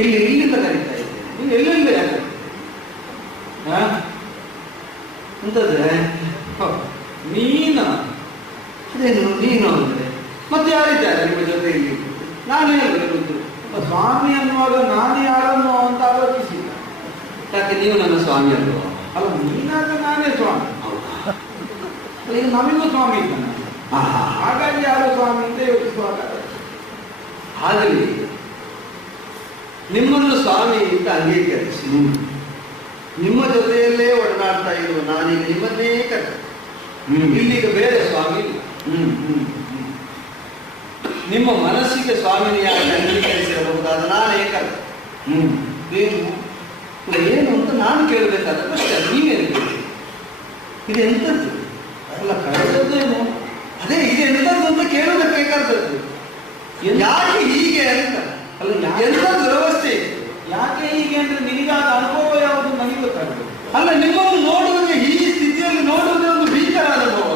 ಇಲ್ಲಿಂದ ಕರೀತಾ ಇದ್ದೇನೆ, ನೀವು ಎಲ್ಲೆಲ್ಲ ಯಾಕೆ ಅಂತಂದ್ರೆ ನೀನು ಅದೇನು ನೀನು ಅಂದರೆ ಮತ್ತೆ ಯಾರಿದ್ದಾರೆ ನಿಮ್ಮ ಜೊತೆಯಲ್ಲಿ? ನಾನೇ ಹೇಳಿದ್ದು ಸ್ವಾಮಿ ಅನ್ನುವಾಗ ನಾನು ಯಾರನ್ನು ಅಂತ ಆಲೋಚಿಸಿಲ್ಲ. ಯಾಕೆ ನೀವು ನನ್ನ ಸ್ವಾಮಿ ಅಲ್ವಾ? ಅಲ್ಲ, ನೀನಾಗ ನಾನೇ ಸ್ವಾಮಿ. ಈಗ ನಮಗೂ ಸ್ವಾಮಿ ಇದ್ದಾನೆ, ಹಾಗಾಗಿ ಯಾರು ಸ್ವಾಮಿ ಅಂತ ಯೋಚಿಸುವಾಗ ಆಗಲಿ ನಿಮ್ಮನ್ನು ಸ್ವಾಮಿ ಅಂತ ಅಂಗೀಕರಿಸಿ ನಿಮ್ಮ ಜೊತೆಯಲ್ಲೇ ಒಡನಾಡ್ತಾ ಇರುವ ನಾನೀಗ ನಿಮ್ಮನ್ನೇ ಕಟ್ಟ. ಇಲ್ಲಿಗ ಬೇರೆ ಸ್ವಾಮಿ ಇಲ್ಲ. ನಿಮ್ಮ ಮನಸ್ಸಿಗೆ ಸ್ವಾಮಿನಿಯಾಗಿ ಅಂಗೀಕರಿಸಿರಬಹುದಾದ ನಾನೇ ಕಟ್ಟ. ಏನು ಅಂತ ನಾನು ಕೇಳಬೇಕಾದ ಪ್ರಶ್ನೆ, ನೀವೇನು ಕೇಳಿ ಇದೆಂಥದ್ದು? ಅಲ್ಲ ಕಳೆದದ್ದೇನು ಅದೇ ಇದೆಂಥದ್ದು ಅಂತ ಕೇಳೋದಕ್ಕೆ ಬೇಕಾದದ್ದು. ಯಾಕೆ ಹೀಗೆ ಅಂತ ಅಲ್ಲ, ಎಂಥದ್ದು ವ್ಯವಸ್ಥೆ ಯಾಕೆ ಹೀಗೆ ಅಂದ್ರೆ ನಿನಗಾದ ಅನುಭವ ಯಾವುದು ನನಗೆ ಗೊತ್ತಾಗಬೇಕು. ಅಲ್ಲ, ನಿಮ್ಮನ್ನು ನೋಡುವುದೇ ಈ ಸ್ಥಿತಿಯಲ್ಲಿ ನೋಡುವುದೇ ಒಂದು ಭೀಕರ ಅನುಭವ.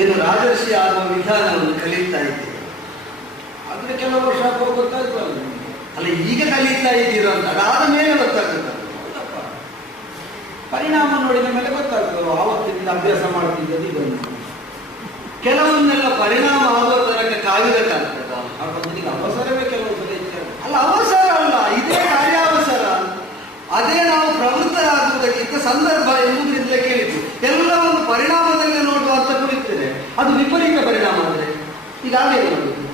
ಏನು ರಾಜರ್ಷಿ ಆಗುವ ವಿಧಾನವನ್ನು ಕಲಿತಾ ಇದ್ದೇವೆ. ಮತ್ತೆ ಕೆಲವು ವರ್ಷ ಆಗುವಾಗ ಗೊತ್ತಾಗ್ತಲ್ಲ ನಿಮ್ಗೆ. ಅಲ್ಲ ಈಗ ಕಲಿತಾ ಇದ್ದೀರೋ ಅಂತ ಅದಾದ ಮೇಲೆ ಗೊತ್ತಾಗ್ತದೆ. ಹೌದಪ್ಪ, ಪರಿಣಾಮ ನೋಡಿದ ಮೇಲೆ ಗೊತ್ತಾಗ್ತದೆ. ಆವತ್ತಿನಿಂದ ಅಭ್ಯಾಸ ಮಾಡ್ತಿದ್ದದ್ದು ಈಗ ಕೆಲವನ್ನೆಲ್ಲ ಪರಿಣಾಮ ಆಗುವ ತನಕ ಕಾಯುವುದಕ್ಕಾಗ್ತದ. ಹಾಗಾಗಿ ಅವಸರವೇ ಕೆಲವು ಸಲ ಇರ್ತದೆ. ಅಲ್ಲ ಅವಸರ ಅಲ್ಲ, ಇದೇ ಕಾರ್ಯಾವಸರ. ಅದೇ ನಾವು ಪ್ರವೃತ್ತರಾಗುವುದಕ್ಕಿಂತ ಸಂದರ್ಭ ಎಂಬುದರಿಂದಲೇ ಕೇಳಿದ್ದು. ಎಲ್ಲವನ್ನು ಪರಿಣಾಮದಲ್ಲೇ ನೋಡುವ ಅಂತ ಕುಳಿತರೆ ಅದು ವಿಪರೀತ ಪರಿಣಾಮ ಅಂದರೆ ಈಗಾಗಲೇ ನೋಡುವುದು.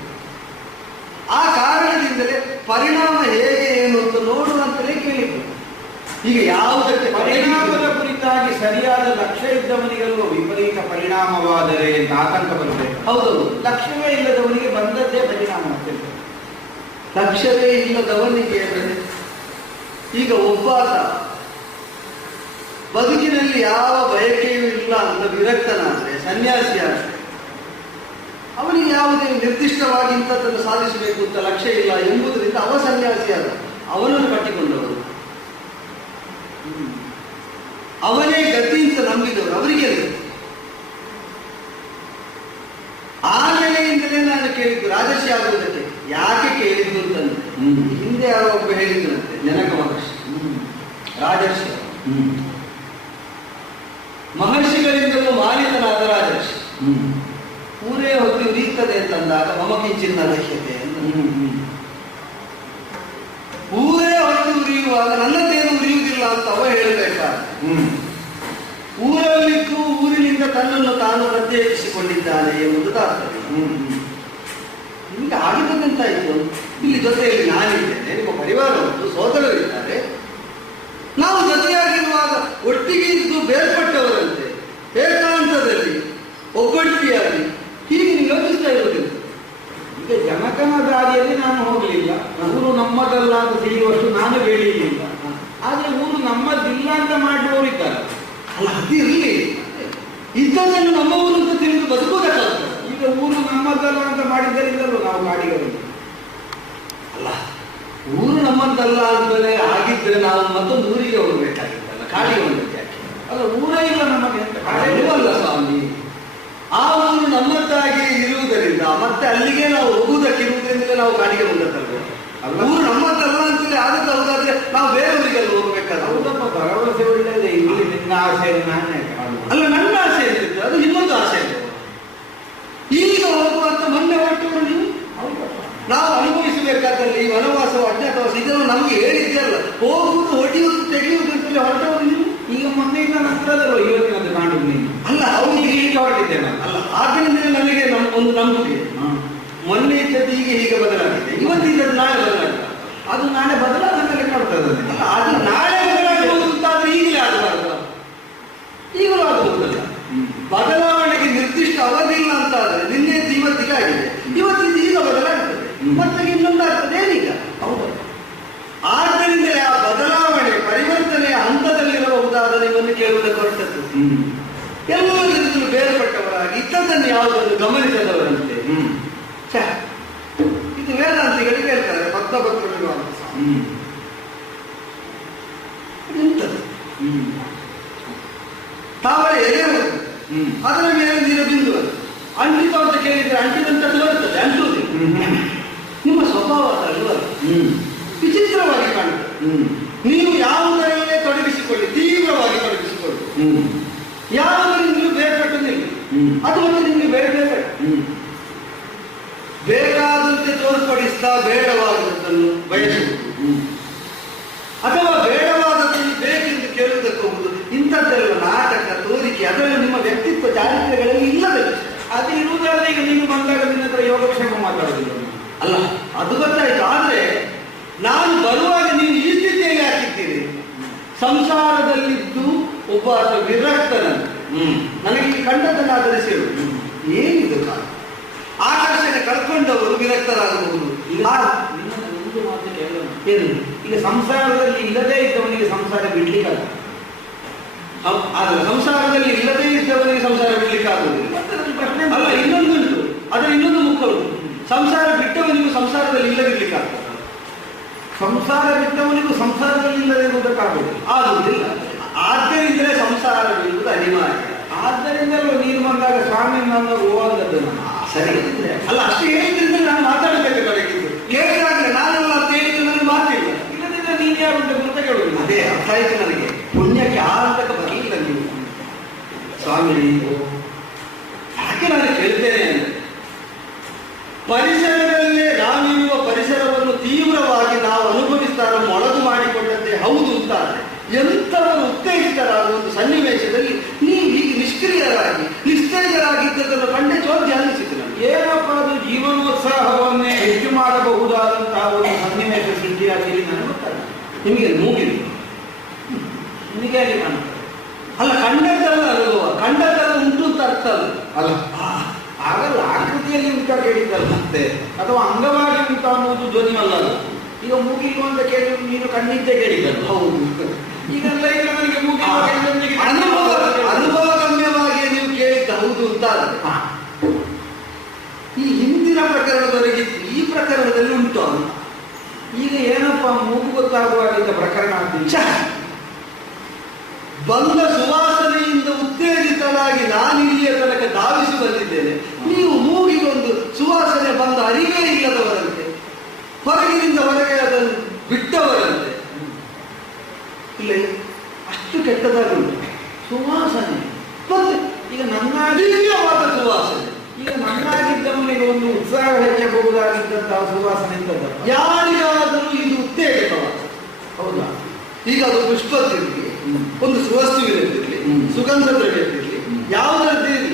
ಆ ಕಾರಣದಿಂದಲೇ ಪರಿಣಾಮ ಹೇಗೆ ಏನು ಅಂತ ನೋಡುವಂತಲೇ ಕೇಳಿದ್ದು. ಈಗ ಯಾವುದಕ್ಕೆ ಪರಿಣಾಮದ ಕುರಿತಾಗಿ ಸರಿಯಾದ ಲಕ್ಷ್ಯ ಇದ್ದವನಿಗೆಲ್ಲೂ ವಿಪರೀತ ಪರಿಣಾಮವಾದರೆ ಅಂತ ಆತಂಕ ಬರಬೇಕು. ಹೌದೌದು, ಲಕ್ಷ್ಯವೇ ಇಲ್ಲದವನಿಗೆ ಬಂದದ್ದೇ ಪರಿಣಾಮ ಆಗ್ತದೆ. ಲಕ್ಷ್ಯವೇ ಇಲ್ಲದವನಿಗೆ ಈಗ ಒಬ್ಬಾತ ಬದುಕಿನಲ್ಲಿ ಯಾವ ಬಯಕೆಯೂ ಇಲ್ಲ ಅಂತ ವಿರಕ್ತನಾದ್ರೆ, ಸನ್ಯಾಸಿಯಾದ್ರೆ, ಅವನಿಗೆ ಯಾವುದೇ ನಿರ್ದಿಷ್ಟವಾಗಿ ಇಂಥದ್ದನ್ನು ಸಾಧಿಸಬೇಕು ಅಂತ ಲಕ್ಷ್ಯ ಇಲ್ಲ ಎಂಬುದರಿಂದ ಅವ ಸನ್ಯಾಸಿಯಾದ. ಅವನನ್ನು ಕಟ್ಟಿಕೊಂಡವರು, ಅವನೇ ಗತಿ ಅಂತ ನಂಬಿದವರು, ಅವರಿಗೆ ಆ ನೆಲೆಯಿಂದಲೇ ನಾನು ಕೇಳಿದ್ದು ರಾಜರ್ಷಿ ಆಗುವುದಕ್ಕೆ. ಯಾಕೆ ಕೇಳಿದ್ದು ಅಂತಂದ್ರೆ ಹಿಂದೆ ಯಾರೋ ಒಬ್ಬ ಹೇಳಿದ್ರಂತೆ, ಜನಕ ಮಹರ್ಷಿ, ರಾಜರ್ಷಿ ಮಹರ್ಷಿಗಳಿಂದಲೂ ಮಾನಿತನಾದ ರಾಜರ್ಷಿ ಊರೇ ಹೊತ್ತಿ ಉರಿಯುತ್ತದೆ ಅಂತಂದಾಗ ಮಮ ಕಿಂಚಿನ್ನ ಲಕ್ಷ್ಯತೆ ಅಂತ. ಊರೇ ಹೊತ್ತು ಉರಿಯುವಾಗ ನನ್ನದೇನು ಉರಿಯುವುದಿಲ್ಲ ಅಂತ ಅವ ಹೇಳಬೇಕಾದ್ರೆ ಊರಲ್ಲಿದ್ದು ಊರಿನಿಂದ ತನ್ನನ್ನು ತಾನು ಪ್ರತ್ಯೇಕಿಸಿಕೊಂಡಿದ್ದಾನೆ ಎಂಬುದು ತಾತ್ಪರ್ಯ. ನಿಮಗೆ ಆಗಿದ್ದೆಂತಾಯಿತು? ಇಲ್ಲಿ ಜೊತೆಯಲ್ಲಿ ನಾನಿದ್ದೇನೆ, ನಿಮ್ಮ ಪರಿವಾರ ಉಂಟು, ಸೋದರರಿದ್ದಾರೆ, ನಾವು ಜೊತೆಯಾಗಿರುವಾಗ ಒಟ್ಟಿಗೆ ಇದ್ದು ಬೇರ್ಪಟ್ಟವರಂತೆ ಏಕಾಂತದಲ್ಲಿ ಒಬ್ಬಟ್ಟಿಯಾಗಿ ಹೀಗೆ ಯೋಚಿಸ್ತಾ ಇರುವುದಿಲ್ಲ. ಈಗ ಜನಕನ ದಾರಿಯಲ್ಲಿ ನಾನು ಹೋಗಲಿಲ್ಲ, ಊರು ನಮ್ಮದಲ್ಲ ಅಂತ ತಿಳಿಯುವಷ್ಟು ನಾನು ಬೆಳೀಲಿಲ್ಲ. ಆದ್ರೆ ಊರು ನಮ್ಮದಿಲ್ಲ ಅಂತ ಮಾಡುವವರಿದ್ದಾರೆ. ಅಲ್ಲ ಅದಿರಲಿ, ಇದ್ದದನ್ನು ನಮ್ಮ ಊರು ಅಂತ ತಿಳಿದು ಬದುಕುವುದಕ್ಕಾಗ್ತದೆ. ಈಗ ಊರು ನಮ್ಮದಲ್ಲ ಅಂತ ಮಾಡಿದ್ದರಿಂದಲೂ ನಾವು ಕಾಡಿಗರಿಗೆ. ಅಲ್ಲ, ಊರು ನಮ್ಮದಲ್ಲ ಅಂತಾನೆ ಆಗಿದ್ರೆ ನಾವು ಮತ್ತೊಂದು ಊರಿಗೆ ಹೋಗ್ಬೇಕಾಗಿತ್ತಲ್ಲ, ಕಾಡಿಗೆ ಹೋಗ್ಬೇಕು ಯಾಕೆ? ಅಲ್ಲ, ಊರೇ ಇಲ್ಲ ನಮಗೆ ಅಂತ. ಅಲ್ಲ ಸ್ವಾಮಿ, ಆ ಊರು ನಮ್ಮದ್ದಾಗಿ ಇರುವುದರಿಂದ ಮತ್ತೆ ಅಲ್ಲಿಗೆ ನಾವು ಹೋಗುವುದಕ್ಕಿರುವುದರಿಂದ ನಾವು ಕಾಡಿಗೆ ಬಂದದ್ದಲ್ವ. ಊರು ನಮ್ಮದಲ್ಲ ಅಂತೇಳಿ ಆದದ್ದು ಹೌದಾದ್ರೆ ನಾವು ಬೇರೆಯವರಿಗೆಲ್ಲ ಹೋಗ್ಬೇಕಾದ್ರೆ. ಹೌದಪ್ಪ, ಭರವಸೆ ಒಳ್ಳೆಯದೇ. ಇಲ್ಲಿ ನಿನ್ನ ಆಸೆ ನಾನೇ ಅಲ್ಲ, ನನ್ನ ಆಸೆ ಇರ್ತಿತ್ತು, ಅದು ಇನ್ನೊಂದು ಆಸೆ ಇತ್ತು. ಈಗ ಹೋಗುವಂತ ಮೊನ್ನೆ ಹೊರಟವರು ನೀವು, ನಾವು ಅನುಭವಿಸಬೇಕಾದಲ್ಲಿ ವನವಾಸ ಅಜ್ಞಾತವಾಸ ಇದನ್ನು ನಮಗೆ ಹೇಳಿದ್ದೆ ಅಲ್ಲ. ಹೋಗುವುದು, ಹೊಡೆಯುವುದು, ತೆಗೆಯುವುದು ಅಂತೇಳಿ ಹೊರಟವರು ನೀವು. ಈಗ ಮೊನ್ನೆಯಿಂದ ನಂತರದಲ್ಲೋ ಇವತ್ತಿನದ್ದು ಕಾಣುದು ನೀನು. ಅಲ್ಲ, ಹೌದು, ಈಗ ಹೊರಟಿದ್ದೆ ನಾನು. ಅಲ್ಲ, ಆದ್ದರಿಂದ ನನಗೆ ಒಂದು ನಂಬಿಕೆ. ಮೊನ್ನೆ ಇದ್ದದ್ದು ಈಗ ಹೀಗೆ ಬದಲಾಗಿದೆ, ಇವತ್ತಿದ್ದದ್ದು ನಾಳೆ ಬದಲಾಗಿದೆ. ಅದು ನಾಳೆ ಬದಲಾದ ಮೇಲೆ ಕಾಣ್ತದೆ. ಅಲ್ಲ, ಅದು ನಾಳೆ ಬದಲಾಗಬಹುದು ಅಂತಾದ್ರೆ ಈಗಲೇ ಆಗಬಾರ್ದು, ಈಗಲೂ ಆಗಬಹುದಲ್ಲ. ಬದಲಾವಣೆಗೆ ನಿರ್ದಿಷ್ಟ ಅವಧಿ ಇಲ್ಲ ಅಂತಾದ್ರೆ ನಿನ್ನೆ ಇವತ್ತಿಗೆ ಆಗಿದೆ, ಇವತ್ತಿದ್ದು ಈಗ ಬದಲಾಗ್ತದೆ, ಮತ್ತೆ ಇನ್ನೊಂದಾಗ್ತದೆ ಏನೀಗ. ಹೌದು, ಆದ್ದರಿಂದ ಆ ಬದಲಾವಣೆ ಪರಿವರ್ತನೆಯ ಹಂತದಲ್ಲಿರಬಹುದಾದ ನಿಮ್ಮನ್ನು ಕೇಳುವುದಕ್ಕೆ ಹೊರಟದ್ದು. ಎಲ್ಲರಿಗೂ ಬೇರ್ಪಟ್ಟವರಾಗಿ ಇದ್ದದ್ದನ್ನು ಯಾವುದನ್ನು ಗಮನಿಸದವರಂತೆ. ಇದು ವೇದಾಂತಿಗಳಿಗೆ ಹೇಳ್ತಾರೆ, ಭಕ್ತಭಕ್ತರು ಎಂತದ್ದು ತಾವರೆ ಎಲೆ ಹೋಗುದು, ಅದರ ಮೇಲೆ ನೀರು ಬಿಂದು ಅಂಟಿತು ಅಂತ ಕೇಳಿದ್ರೆ ಅಂಟಿದಂತದ್ದು ಬರ್ತದೆ, ಅಂಟುವುದಿಲ್ಲ. ನಿಮ್ಮ ಸ್ವಭಾವ ಅಲ್ವ ವಿಚಿತ್ರವಾಗಿ ಕಾಣುತ್ತದೆ. ನೀವು ಯಾವುದರಲ್ಲೇ ತೊಡಗಿಸಿಕೊಳ್ಳಿ, ತೀವ್ರವಾಗಿ ತೊಡಗಿಸಿಕೊಳ್ಳಿ, ಯಾವುದರಿಂದಲೂ ಬೇರ್ಪಟ್ಟದಿಲ್ಲ. ಅದು ಮತ್ತೆ ನಿಮಗೆ ಬೇರೆ ಬೇರೆ ಬೇಕಾದಂತೆ ತೋರ್ಪಡಿಸ್ತಾ ಬೇಡವಾದದ್ದನ್ನು ಬಯಸುವುದು, ಅಥವಾ ಬೇಡವಾದದ್ದನ್ನು ಬೇಕೆಂದು ಕೇಳುವುದಕ್ಕೆ ಹೋಗುವುದು, ಇಂಥದ್ದೆಲ್ಲ ನಾಟಕ, ತೋರಿಕೆ, ಅದರಲ್ಲಿ ನಿಮ್ಮ ವ್ಯಕ್ತಿತ್ವ ಚಾರಿತ್ರ್ಯಗಳಲ್ಲಿ ಇಲ್ಲದೆ. ಅದು ಇರುವುದಾದ್ರೆ ಈಗ ನೀನು ಬಂದಾಗ ನಿನ್ನ ಹತ್ರ ಯೋಗಕ್ಷೇಮ ಮಾತಾಡುದಿಲ್ಲ. ಅಲ್ಲ, ಅದು ಗೊತ್ತಾಯ್ತು. ಆದ್ರೆ ನಾನು ಬರುವಾಗ ನೀವು ಈ ಸ್ಥಿತಿಯಲ್ಲಿ ಹಾಕಿದ್ದೀರಿ. ಸಂಸಾರದಲ್ಲಿದ್ದು ಒಬ್ಬ ವಿರಕ್ತನಂತೆ ನನಗೆ ಈ ಕಂಡದನ್ನು ಆಧರಿಸಿ ಏನಿದು ಕಾಲ ಆಕರ್ಷಣೆ ಕಳ್ಕೊಂಡವರು ವಿರಕ್ತರಾಗಬಹುದು. ಒಂದು ಮಾತು ಏನು, ಈಗ ಸಂಸಾರದಲ್ಲಿ ಇಲ್ಲದೇ ಇದ್ದವನಿಗೆ ಸಂಸಾರ ಬಿಡ್ಲಿಕ್ಕಲ್ಲ. ಆದ್ರೆ ಸಂಸಾರದಲ್ಲಿ ಇಲ್ಲದೇ ಇದ್ದವನಿಗೆ ಸಂಸಾರ ಬಿಡ್ಲಿಕ್ಕೆ ಆಗುವುದಿಲ್ಲ. ಅಲ್ಲ, ಇನ್ನೊಂದುಂಟು, ಅದರ ಇನ್ನೊಂದು ಮುಖ ಉಂಟು. ಸಂಸಾರ ಬಿಟ್ಟವನಿಗೂ ಸಂಸಾರದಲ್ಲಿ ಇಲ್ಲದಿರ್ಲಿಕ್ಕೆ ಆಗ್ತದೆ. ಸಂಸಾರ ಬಿಟ್ಟವನಿಗೂ ಸಂಸಾರದಲ್ಲಿ ಇಲ್ಲದೆ ಇರುವುದಕ್ಕಾಗುವುದಿಲ್ಲ. ಆದ್ದರಿಂದಲೇ ಸಂಸಾರವಿರುವುದು ಅನಿವಾರ್ಯ. ಆದ್ದರಿಂದಲೂ ನೀನು ಬಂದಾಗ ಸ್ವಾಮಿ ನನ್ನ ಹೋಗದ್ದು ಸರಿ. ಅಲ್ಲ, ಅಷ್ಟು ಹೇಳಿದ್ರಿಂದ ನಾನು ಮಾತಾಡಬೇಕು. ಆಮೇಲೆ ಯಾಕೆ ನಾನು ಕೇಳ್ತೇನೆ ಅಂದರೆ ಪರಿಸರದಲ್ಲೇ ನಾವಿರುವ ಪರಿಸರವನ್ನು ತೀವ್ರವಾಗಿ ನಾವು ಅನುಭವಿಸ್ತಾರ ಮೊಳಗು ಮಾಡಿಕೊಂಡಂತೆ ಹೌದು ಅಂತಾರೆ. ಎಂಥವರು ಉತ್ತೇಜಿತರಾದ ಒಂದು ಸನ್ನಿವೇಶದಲ್ಲಿ ನೀವು ಹೀಗೆ ನಿಷ್ಕ್ರಿಯರಾಗಿ ನಿಸ್ತೇಜರಾಗಿದ್ದದನ್ನು ಕಂಡೆ ಚೋದ್ಯ ಅನಿಸಿತು ನನಗೆ. ಏನಪ್ಪ ಅದು ಜೀವನೋತ್ಸಾಹವನ್ನೇ ಹೆಚ್ಚು ಮಾಡಬಹುದಾದಂತಹ ಒಂದು ಸನ್ನಿವೇಶ ಸೃಷ್ಟಿಯಾಗಿ ನನಗೆ ಗೊತ್ತಲ್ಲ. ನಿಮಗೆ ಮೂಗಿಲ್ಲ, ನಿನಗೆ ಅಲ್ಲಿ ಕಾಣುತ್ತೆ ಅಲ್ಲ ಕಂಡದ್ದಲ್ಲ ಅನುಭವ, ಕಂಡದ್ದಲ್ಲ ಉಂಟು ಅಂತ ಅರ್ಥ ಅಲ್ಲ. ಆಗಲ್ಲ ಆಕೃತಿಯಲ್ಲಿ ಉಂಟ ಕೇಳಿದ್ದಲ್ಲ ಮತ್ತೆ, ಅಥವಾ ಅಂಗವಾಗಿ ಉಂಟ ಅನ್ನೋದು ಧ್ವನಿ ಅಲ್ಲ. ಈಗ ಮೂಗಿಲ್ವ ಅಂತ ಕೇಳಿ ನೀನು ಕಣ್ಣಿದ್ದೆ ಕೇಳಿದ್ದಲ್ಲ. ಹೌದು, ಈಗೆಲ್ಲ ಈಗ ನನಗೆ ಅನುಭವಗಮ್ಯವಾಗಿ ನೀವು ಕೇಳಿದ್ದ ಹೌದು ಅಂತ ಈ ಹಿಂದಿನ ಪ್ರಕರಣದವರೆಗಿತ್ತು, ಈ ಪ್ರಕರಣದಲ್ಲಿ ಉಂಟು ಅಂತ. ಈಗ ಏನಪ್ಪ ಮೂಗು ಗೊತ್ತಾಗುವಾಗಿದ್ದ ಪ್ರಕರಣ ಅಂತ ಬಂದ ಸುವಾಸನೆಯಿಂದ ಉತ್ತೇಜಿತನಾಗಿ ನಾನು ಇಲ್ಲಿಯ ತನಕ ಧಾವಿಸಿ ಬಂದಿದ್ದೇನೆ. ನೀವು ಮೂಗಿಗೊಂದು ಸುವಾಸನೆ ಬಂದ ಅರಿವೇ ಇಲ್ಲದವರಂತೆ, ಹೊರಗಿನಿಂದ ಹೊರಗೆ ಅದನ್ನು ಬಿಟ್ಟವರಂತೆ. ಇಲ್ಲ, ಅಷ್ಟು ಕೆಟ್ಟದಾಗುಂಟು ಸುವಾಸನೆ. ಮತ್ತೆ ಈಗ ನನ್ನಾಗಿಯವಾದ ಸುವಾಸನೆ, ಈಗ ನನ್ನಾಗಿದ್ದವನಿಗೆ ಒಂದು ಉತ್ಸಾಹ ಹೆಚ್ಚಬಹುದಾಗಿದ್ದಂತಹ ಸುವಾಸನೆ ಇದ್ದದ್ದು ಯಾರಿಗಾದರೂ ಇದು ಉತ್ತೇಜಕವಾದ. ಹೌದಾ? ಈಗ ಅದು ಪುಷ್ಪದಿರಲಿ, ಒಂದು ಸುವಸ್ತುವಿನಲ್ಲಿರಲಿ, ಸುಗಂಧ ದ್ರವ್ಯವಿರಲಿ, ಯಾವುದರದ್ದಿರಲಿ,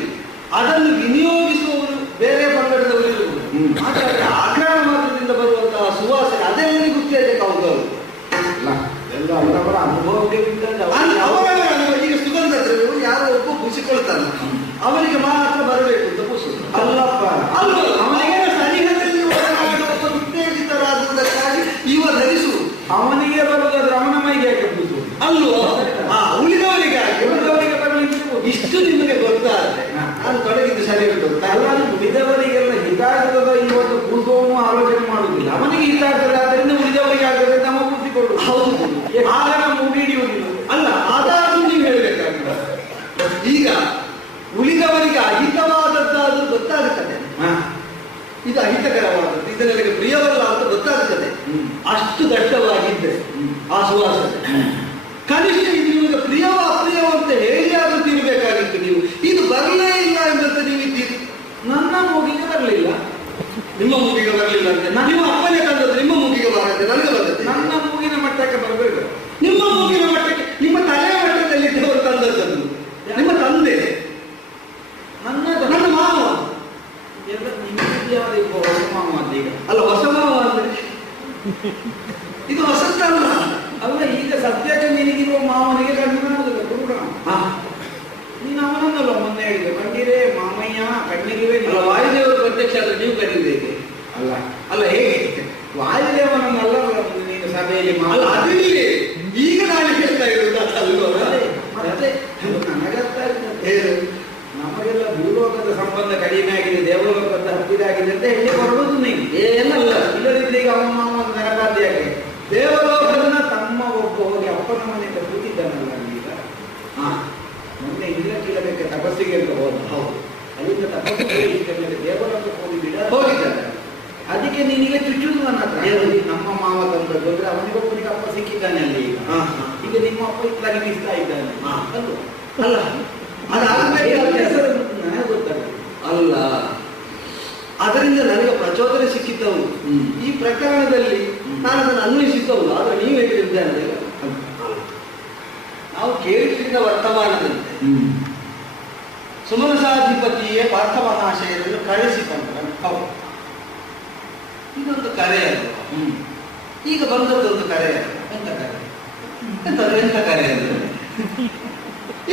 ಅದನ್ನು ವಿನಿಯೋಗಿಸುವವರು ಬೇರೆ ಪಂಗಡದವರು ಇರಬಹುದು. ಆದರೆ ಆಘ್ರಾಣ ಮಾತ್ರದಿಂದ ಬರುವಂತಹ ಸುವಾಸನೆ ಅದೇ ಅವನಿಗೆ ಉತ್ತೇಜಕ. ಹೌದು, ಎಲ್ಲ ಅವರವರ ಅನುಭವಕ್ಕೆ ಈಗ ಸುಗಂಧ ದ್ರವ್ಯವು ಯಾರೋ ಒಬ್ಬ ಪುಸಿಕೊಳ್ತಾನೆ, ಅವನಿಗೆ ಮಾತ್ರ ಬರಬೇಕು ಅಂತ ಪುಸು ಅಲ್ಲಪ್ಪ. ಅವನಿಗೆ ಸನಿಹದಲ್ಲಿ ಒಬ್ಬ ಉತ್ತೇಜಿತರಾದುದಕ್ಕಾಗಿ ಇವ ಧರಿಸು. ಅವನಿಗೆ ಬರುವುದಾದ್ರೆ ಅವನ ಮೈಗೆ ಯಾಕೆ ಪೂಸು ಅಲ್ವೋ? ಉಳಿದವರಿಗೆ ಉಳಿದವರಿಗೆ ಬರಲಿಕ್ಕೆ ಇಷ್ಟು ನಿಮಗೆ ಗೊತ್ತಾದ್ರೆ ನಾನು ತೊಡಗಿದ್ದು ಸರಿ ಗೊತ್ತಾ? ಅಲ್ಲ, ಉಳಿದವರಿಗೆಲ್ಲ ಹಿತಾರ್ಥದ ಈ ಒಂದು ಪೂಸವನ್ನು ಆಲೋಚನೆ ಮಾಡುವುದಿಲ್ಲ. ಅವನಿಗೆ ಹಿತಾರ್ಥದ ಆದ್ದರಿಂದ ಉಳಿದವರಿಗೆ ಆಗದೆ ನಮ್ಮ ಪೂಸಿಕೊಳ್ಳು. ಹೌದು, ಆಗ ನಾವು ಹಿಡಿಯುವುದಿಲ್ಲ. ಅಲ್ಲ, ಅದಾದ್ರೂ ನೀವು ಹೇಳ್ಬೇಕಾಗ್ತದೆ. ಈಗ ಉಳಿದವರಿಗೆ ಅಹಿತವಾದದ್ದಾದ್ರೂ ಗೊತ್ತಾಗುತ್ತದೆ, ಇದು ಅಹಿತಕರವಾದದ್ದು, ಇದು ನನಗೆ ಪ್ರಿಯವಲ್ಲ ಅಂತ ಗೊತ್ತಾಗುತ್ತದೆ. ಅಷ್ಟು ದಟ್ಟವಾಗಿದ್ದೆ ಆ ಸುವಾಸನೆ. ಕನಿಷ್ಠ ಇದು ನಿಮಗೆ ಪ್ರಿಯವ ಅಪ್ರಿಯವ ಅಂತ ಹೇಳಿ ಆದ್ರೂ ತಿನ್ನಬೇಕಾಗಿತ್ತು. ನೀವು ಇದು ಬರಲೇ ಇಲ್ಲ ಎಂಬಂತ ನೀವು ಇದ್ದೀರಿ. ನನ್ನ ಮೂಗಿಗೆ ಬರಲಿಲ್ಲ, ನಿಮ್ಮ ಮೂಗಿಗೆ ಬರಲಿಲ್ಲ ಅಂದ್ರೆ ನಿಮ್ಮ ಅಪ್ಪನೇ ತಂದದ್ದು ನಿಮ್ಮ ಮೂಗಿಗೆ ಬರತ್ತೆ, ನನಗೆ ಬರ್ತದೆ. ನನ್ನ ಮೂಗಿನ ಮಟ್ಟಕ್ಕೆ ಬರಬೇಕು. ನಿಮ್ಮ ಮೂಗಿನ ಮಟ್ಟಕ್ಕೆ, ನಿಮ್ಮ ತಲೆಯ ಮಟ್ಟದಲ್ಲಿ ಇದ್ದವರು ತಂದದ್ದು ನಿಮ್ಮ ತಂದೆ, ನನ್ನ ಮಾವ. ಎಲ್ಲ ನಿಮಗೆ ಹೊಸ ಮಾವ ಅಂತ ಈಗ ಅಲ್ಲ, ಹೊಸ ಮಾವ ಅಂದ್ರೆ ಇದು ಹೊಸತಲ್ಲ. ಅಲ್ಲ, ಈಗ ಸದ್ಯಕ್ಕೆ ನಿನಗಿರುವ ಮಾವನಿಗೆ ಗಂಡು ಕಾಣುವುದಿಲ್ಲ ಕೂಡ. ನೀನು ಅವನನ್ನಲ್ಲ ಮೊನ್ನೆ ಹೇಳಿದೆ, ಕಂಡಿರೇ ಮಾಮಯ್ಯ ಕಣ್ಣಿಗೆ. ಅಲ್ಲ, ವಾಯುದೇವರು ಪ್ರತ್ಯಕ್ಷ ಆದ್ರೆ ನೀವು ಕರೀಬೇಕು. ಅಲ್ಲ ಅಲ್ಲ, ಹೇಗೆ ವಾಯುದೇವನನ್ನೆಲ್ಲ ನೀನು ಸಭೆಯಲ್ಲಿ ಅಲ್ಲ, ಅದಿರಲಿ. ಈಗ ನಾನು ಹೇಳ್ತಾ ಇರುವುದು ಮತ್ತೆ ನನಗರ್ಥ ಆಗ್ತದೆ. ನಮಗೆಲ್ಲ ಭೂಲೋಕದ ಸಂಬಂಧ ಕಡಿಮೆ ಆಗಿದೆ, ದೇವಲೋಕದ ಹತ್ತಿರ ಆಗಿದೆ ಅಂತ ಹೇಳಿ ಹೊರಡುದು ನೀವು. ಏನಲ್ಲ, ಇಲ್ಲದಿದ್ರೆ ಈಗ ಅವನ ಮಾವ ನೆನಪಾದಿಯಾಗಿ ದೇವಲೋಕದನ್ನ ತಮ್ಮ ಒಬ್ಬ ಹೋಗಿ ಅಪ್ಪನ ಮನೆಯಿಂದ ಕೂತಿದ್ದಾನಲ್ಲ ಈಗ. ಮೊನ್ನೆ ಇಲ್ಲ ಕೀಳಬೇಕು ತಪಸ್ಸಿಗೆ ಅಂತ ಹೋದ. ಹೌದು, ಅಲ್ಲಿಂದ ತಪಸ್ಸಿಗೆ ದೇವಲೋಕಕ್ಕೆ ಹೋಗಿ ಹೋಗಿದ್ದಾರೆ. ಅದಕ್ಕೆ ನಿನಗೆ ಚುಚ್ಚುದು ನನ್ನ ಹತ್ರ. ನಮ್ಮ ಮಾವ ತಂದದ್ದು ಅಂದ್ರೆ ಅವನಿಗೊಬ್ಬನಿಗೆ ಅಪ್ಪ ಸಿಕ್ಕಿದ್ದಾನೆ ಅಲ್ಲಿ. ಈಗ ನಿಮ್ಮ ಅಪ್ಪ ಇತ್ತಲಾಗಿ ನಿಲ್ತಾ ಇದ್ದಾನೆ ಅಲ್ಲ, ನನಗೆ ಗೊತ್ತಾಗ ಅಲ್ಲ. ಅದರಿಂದ ನನಗೆ ಪ್ರಚೋದನೆ ಸಿಕ್ಕಿದ್ದವು ಈ ಪ್ರಕರಣದಲ್ಲಿ. ನಾನು ಅದನ್ನು ಅನ್ವಯಿಸಿದ್ದವು. ಆದ್ರೆ ನೀವು ಹೇಳಿದ್ದಾರೆ ನಾವು ಕೇಳಿದ್ರಿಂದ ವರ್ತಮಾನದಂತೆ ಸುಮನಸಾಧಿಪತಿಯೇ ಪಾರ್ಥ ಮಹಾಶಯರನ್ನು ಕಳಿಸಿಕೊಂಡ್ರೆ ಹೌದು, ಇದೊಂದು ಕರೆ ಅಲ್ವಾ? ಈಗ ಬಂದದ್ದೊಂದು ಕರೆ ಅಲ್ಲ. ಎಂತ ಕರೆ? ಎಂತ ಕರೆ ಅಂದ್ರೆ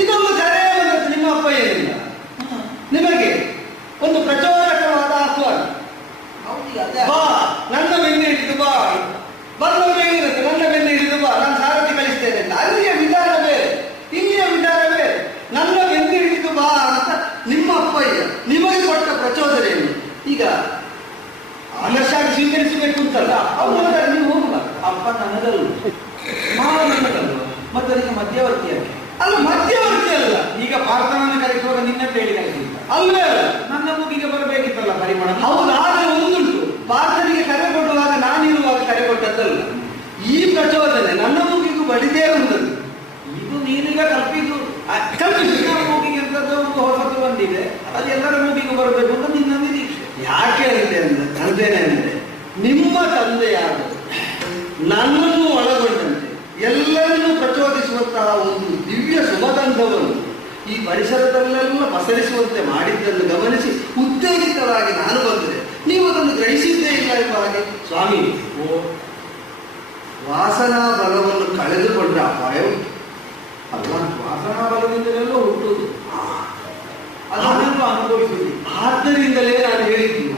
ಇದೊಂದು ಕರೆ. ನಿಮ್ಮ ಅಪ್ಪ ಏನಿಲ್ಲ, ನಿಮಗೆ ಒಂದು ಪ್ರಚೋದಕವಾದ ಆಹ್ವಾನ. ಬಾ, ನನ್ನ ಬೆನ್ನೆ ಹಿಡಿದು ಬಾ. ಬಂದವರಿಗೆ ಏನಿರುತ್ತೆ, ನನ್ನ ಬೆನ್ನೆ ಹಿಡಿದು ಬಾ, ನಾನು ಸಾರಥಿ ಕಳಿಸ್ತೇನೆ ಅಂತ. ಅಲ್ಲಿಯ ವಿಧಾನ ಬೇರೆ, ಇಲ್ಲಿಯ ವಿಧಾನ ಬೇರೆ. ನನ್ನ ಬೆನ್ನೆ ಹಿಡಿದು ಬಾ ಅಂತ ನಿಮ್ಮ ಅಪ್ಪಯ್ಯ ನಿಮಗೆ ಕೊಟ್ಟ ಪ್ರಚೋದನೆಯನ್ನು ಈಗ ಆದರ್ಶಾಗಿ ಸ್ವೀಕರಿಸಬೇಕು ಅಂತಲ್ಲ. ಅವನ ನೀವು ಹೋಗಲ್ಲ. ಅಪ್ಪ ನನ್ನದಲ್ಲ, ಮಾವ ನನ್ನದಲ್ಲ, ಮತ್ತೆ ಅದಕ್ಕೆ ಮಧ್ಯವರ್ತಿಯಾಗಿ. ಅಲ್ಲ, ಮಧ್ಯವರ್ತಿ ಅಲ್ಲ. ಈಗ ಪಾರ್ಥನನ್ನು ಕರೆಸುವಾಗ ನಿನ್ನಂತ ಹೇಳಿ ಕರೆಸಿಲ್ಲ ಅಲ್ವೇ ಅಲ್ಲ, ನನ್ನ ಮೂಗಿಗೆ ಬರಬೇಕಿತ್ತಲ್ಲ ಪರಿಮಾಣ. ಹೌದು, ಆದರೆ ಒಂದುಂಟು, ಪಾರ್ಥನಿಗೆ ಕರೆ ಕೊಡುವಾಗ ನಾನಿರುವಾಗ ಕರೆ ಕೊಟ್ಟದ್ದಲ್ಲ. ಈ ಪ್ರಚೋದನೆ ನನ್ನ ಮೂಗಿಗೂ ಬಡಿದೇ ಉಂಟದ್ದು. ಇದು ನೀನೀಗ ಕಲ್ಪಿದ್ದು. ಕಲ್ಪಿಸಿ ಮೂಗಿಗೆ ಎಂತದ್ದು ನನ್ನನ್ನು ಒಳಗೊಂಡಂತೆ ಎಲ್ಲರನ್ನೂ ಪ್ರಚೋದಿಸುವಂತಹ ಒಂದು ದಿವ್ಯ ಸುಮಗಂಧವನ್ನು ಈ ಪರಿಸರದಲ್ಲೆಲ್ಲ ಪಸರಿಸುವಂತೆ ಮಾಡಿದ್ದನ್ನು ಗಮನಿಸಿ ಉತ್ತೇಜಿತರಾಗಿ ನಾನು ಬಂದರೆ ನೀವು ಅದನ್ನು ಗ್ರಹಿಸಿದ್ದೇ ಇಲ್ಲ ಎಂಬ ಹಾಗೆ. ಸ್ವಾಮಿ, ವಾಸನಾ ಬಲವನ್ನು ಕಳೆದುಕೊಂಡ ಅಪಾಯ ಉಂಟು ಅಲ್ಲ. ವಾಸನಾ ಬಲದಿಂದಲೆಲ್ಲ ಹುಟ್ಟುವುದು, ಅದನ್ನು ಅನುಭವಿಸುವುದು. ಆದ್ದರಿಂದಲೇ ನಾನು ಹೇಳಿದ್ದೀನಿ,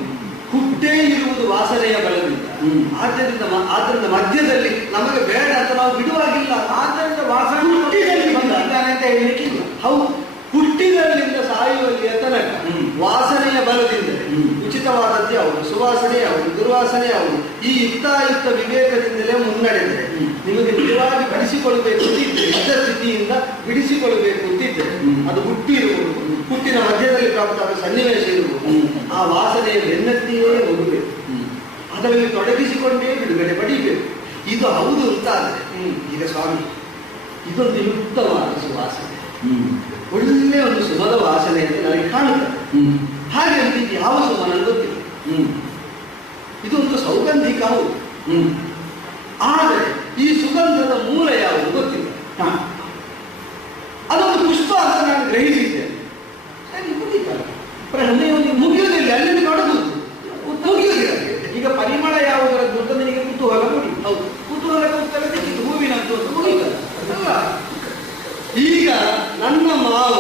ಹುಟ್ಟೇ ಇರುವುದು ವಾಸನೆಯ ಬಲದಿಂದ. ಆದ್ದರಿಂದ ಮಧ್ಯದಲ್ಲಿ ನಮಗೆ ಬೇಡ ಅಂತ ನಾವು ಬಿಡುವಾಗಿಲ್ಲ. ಆದ್ದರಿಂದ ವಾಸನೆ ಹುಟ್ಟಿದಲ್ಲಿ ಬಂದಿದ್ದಾನೆ ಅಂತ ಹೇಳಲಿಕ್ಕಿಲ್ಲ. ಹೌದು, ಹುಟ್ಟಿದಲ್ಲಿಂದ ಸಾಯುವಲ್ಲಿಯ ತನಕ ವಾಸನೆಯ ಬಲದಿಂದಲೇ ಉಚಿತವಾದದ್ದೇ ಅವರು, ಸುವಾಸನೆ ಅವರು, ದುರ್ವಾಸನೆ ಅವರು, ಈ ಯುಕ್ತಾಯುಕ್ತ ವಿವೇಕದಿಂದಲೇ ಮುನ್ನಡೆದರೆ ನಿಮಗೆ ನಿಜವಾಗಿ ಬಿಡಿಸಿಕೊಳ್ಳಬೇಕು ಅಂತಿದ್ದರೆ, ಇದ್ದ ಸ್ಥಿತಿಯಿಂದ ಬಿಡಿಸಿಕೊಳ್ಳಬೇಕು ಅಂತಿದ್ದರೆ ಅದು ಹುಟ್ಟಿರುವುದು, ಹುಟ್ಟಿನ ಮಧ್ಯದಲ್ಲಿ ಪ್ರಾಪ್ತವಾದ ಸನ್ನಿವೇಶ ಇರುವುದು, ಆ ವಾಸನೆಯ ಬೆನ್ನತ್ತಿಯೇ ಹೋಗಬೇಕು, ಅದರಲ್ಲಿ ತೊಡಗಿಸಿಕೊಂಡೇ ಬಿಡುಗಡೆ ಪಡೀಬೇಕು. ಇದು ಹೌದು ಅಂತಾದರೆ ಈಗ ಸ್ವಾಮಿ, ಇದೊಂದು ಯುಕ್ತವಾದ ಸುವಾಸನೆ, ಒಳ್ಳೆ ಒಂದು ಸುಮದ ವಾಸನೆ ಅಂತ ನನಗೆ ಕಾಣುತ್ತದೆ. ಹಾಗೆ ಇದು ಯಾವ ಸುಮ ನನಗೆ ಗೊತ್ತಿಲ್ಲ. ಇದೊಂದು ಸೌಗಂಧಿಕ ಹೌದು, ಆದರೆ ಈ ಸುಗಂಧದ ಮೂಲ ಯಾವುದು ಗೊತ್ತಿಲ್ಲ. ಅದೊಂದು ಪುಷ್ಪ ಅಂತ ನಾನು ಗ್ರಹಿಸಿದ್ದೇನೆ. ಸರಿ, ಮುಗಿಯುವುದಿಲ್ಲ, ಅಲ್ಲಿಂದ ತೊಡಗುವುದು, ಮುಗಿಯುವುದಿಲ್ಲ. ಈಗ ಪರಿಮಳ ಯಾವುದರದ್ದು ಅಂತ ನಿನಗೆ ಕುತೂಹಲ ನೋಡಿ. ಹೌದು, ಕುತೂಹಲ ಉತ್ತರ ಸಿಕ್ಕಿತು, ಹೂವಿನದ್ದು ಅಂತ ಮುಗಿಯುತ್ತಲ್ಲ. ಈಗ ನನ್ನ ಮಾವ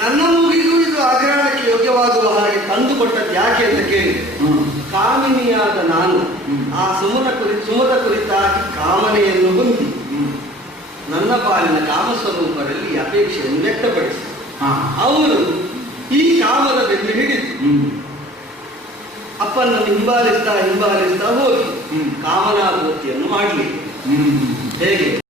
ನನ್ನ ಮುಗಿಗೂ ಇದು ಆಗ್ರಹಣಕ್ಕೆ ಯೋಗ್ಯವಾಗುವ ಹಾಗೆ ತಂದುಕೊಟ್ಟದ್ದು ಯಾಕೆ ಅಂತ ಕೇಳಿ, ಕಾಮಿನಿಯಾದ ನಾನು ಆ ಸುಮದ ಕುರಿತಾಗಿ ಕಾಮನೆಯನ್ನು ಹೊಂದಿ ನನ್ನ ಪಾಲಿನ ಕಾಮಸ್ವರೂಪರಲ್ಲಿ ಅಪೇಕ್ಷೆಯನ್ನು ವ್ಯಕ್ತಪಡಿಸಿ ಅವರು ಈ ಕಾಮದ ಬೆನ್ನು ಹಿಡಿದು ಅಪ್ಪನನ್ನು ಹಿಂಬಾಲಿಸ್ತಾ ಹೋಗಿ ಕಾಮನಾಭೂತಿಯನ್ನು ಮಾಡಲಿ. ಹೇಗೆ